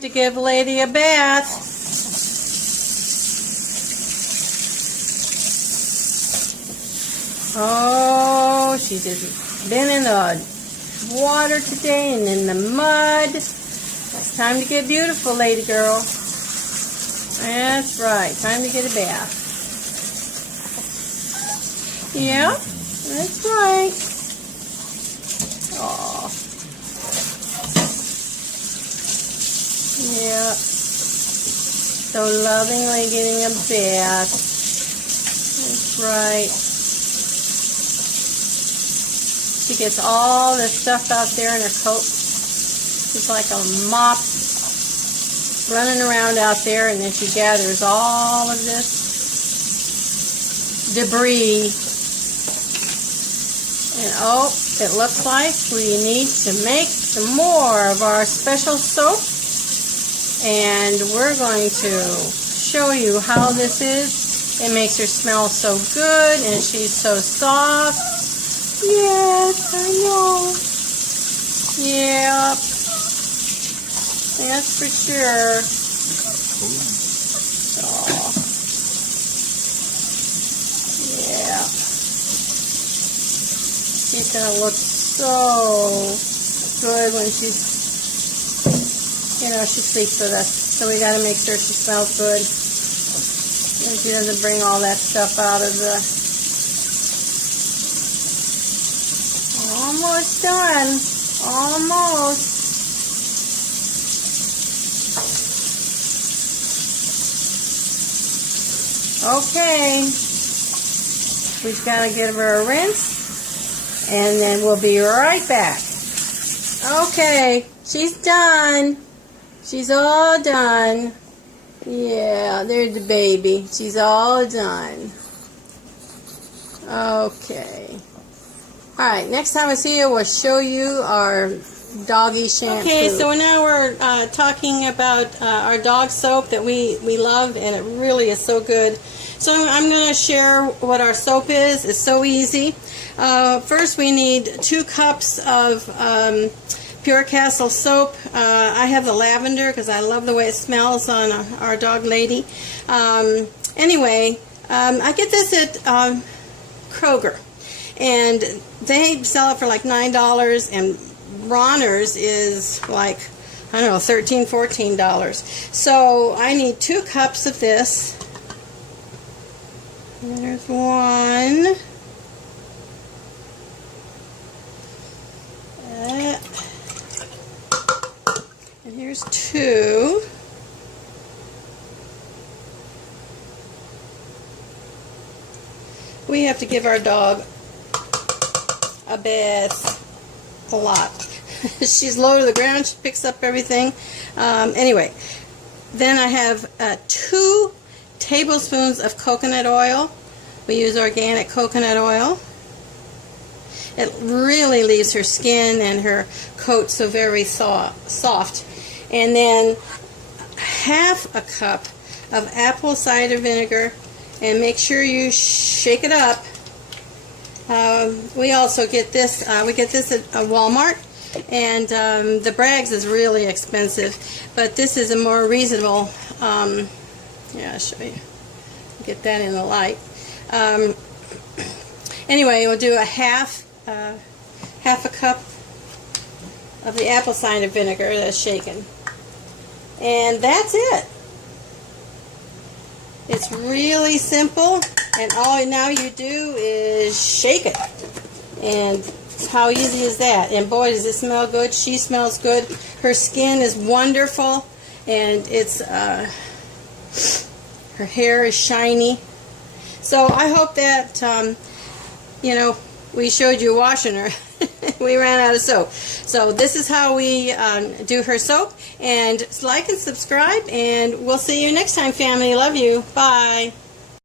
To give Lady a bath. Oh, she's just been in the water today and in the mud. It's time to get beautiful, lady girl. That's right. Time to get a bath. Yeah, that's right. Oh. Yeah. So lovingly getting a bath. That's right. She gets all the stuff out there in her coat. She's like a mop running around out there, and then she gathers all of this debris. And oh, it looks like we need to make some more of our special soap. And we're going to show you how this is. It makes her smell so good, and she's so soft. Yes, I know. Yep. That's for sure. Oh. Yeah. She's going to look so good when she's, you know, she sleeps with us. So we got to make sure she smells good. And she doesn't bring all that stuff out of the... Almost done. Almost. Okay. We've got to give her a rinse, and then we'll be right back. Okay, she's done. She's all done. Yeah, there's the baby. She's all done. Okay. Alright, next time I see you, we'll show you our doggy shampoo. Okay, so now we're talking about our dog soap that we love, and it really is so good. So I'm going to share what our soap is. It's so easy. First, we need 2 cups of pure Castile soap. I have the lavender because I love the way it smells on our dog Lady. Anyway, I get this at Kroger. And they sell it for like $9, and Bronner's is like, I don't know, $13, $14. So I need 2 cups of this. There's 1. And here's 2. We have to give our dog a bath a lot. She's low to the ground. She picks up everything. Anyway, then I have 2 tablespoons of coconut oil. We use organic coconut oil. It really leaves her skin and her coat so very soft. And then half a cup of apple cider vinegar, and make sure you shake it up. We also get this, we get this at Walmart, and the Bragg's is really expensive, but this is a more reasonable, yeah, I'll show you, get that in the light. Anyway, we'll do a half a cup of the apple cider vinegar that's shaken, and that's it. It's really simple, and all now you do is shake it. And how easy is that? And boy, does it smell good. She smells good. Her skin is wonderful, and it's her hair is shiny. So I hope that you know, we showed you washing her. We ran out of soap. So this is how we do her soap. And like and subscribe, and we'll see you next time, family. Love you. Bye.